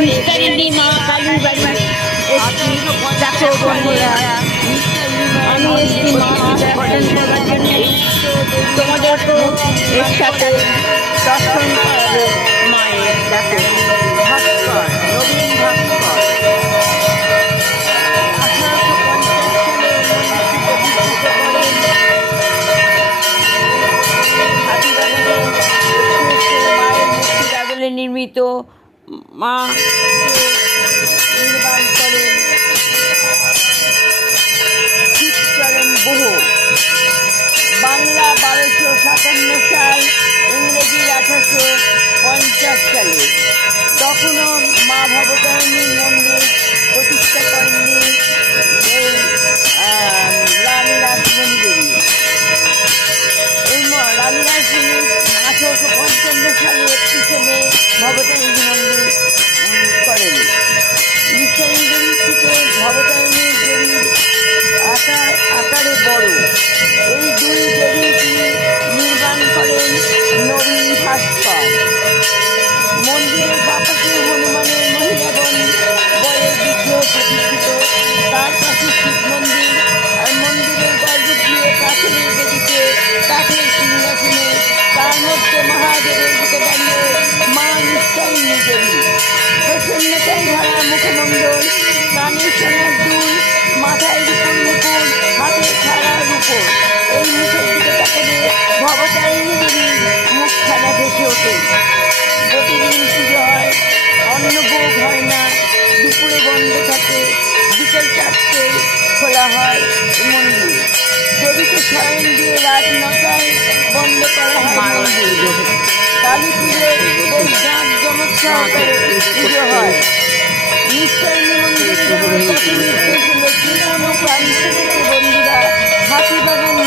নিস্তারিণী মা কালীর বাড়ি দেখো বন্ধুরা, আমি এসছি মা দর্শন করার জন্য। তোমাদেরকেও এর সাথে দর্শন করাবে মায়ের। দেখো ভাস্কর, নবীন ভাস্কর 1850 সালে নির্মিত মা নির্মাণ করেন শীতচরণ বহু। বাংলা 1257 সাল, ইংরেজি 1850 সালে। তখনও মা ভবতারিণীর মন্দির প্রতিষ্ঠা করেননি এই রানী রাসমণি দেবী। এই রানী রাসমণি 1855 সালে 31শে মে ভবতারিণী মন্দির করেন। নিস্তারিণী দেবী থেকে ভবতারিণী দেবীর আকারে বড়। এই দুই দেবীটি নির্মাণ করেন নবীন ভাস্কর। মন্দিরের বাপাকে হনুমানের মহিলাগণ বরের বিগ্রহ প্রতিষ্ঠিত, তার পাশে শিব মন্দির, আর মন্দিরের গর্ভগৃহে কাঠের বেদিতে কাঠের সিংহাসনে তার মধ্যে মহাদেবের বুকে দাঁড়িয়ে মা নিস্তারিণী দেবী। প্রসন্নতায় ভরা মুখমণ্ডল, কানে সোনার দুল, মাথায় রূপোর মুকুট, হাতে খাড়ার উপর। এই মুখের দিকে তাকালে ভবতারিণী দেবীর মুখখানা ভেসে ওঠে। প্রতিদিন পুজো হয়, অন্নভোগ হয় না, দুপুরে বন্ধ থাকে, বিকেল 4টায় খোলা হয় মন্দির। দেবীকে শয়ন দিয়ে রাত 9টায় বন্ধ করা হয় মন্দির। কালী পুজোয় বেশ জাঁকজমক সহকারে পুজো হয়। নিস্তারিণী মন্দিরে যাওয়ার পথে নির্দেশ হলো যে কোনো প্রান্ত থেকে বন্ধুরা হাতিবাগান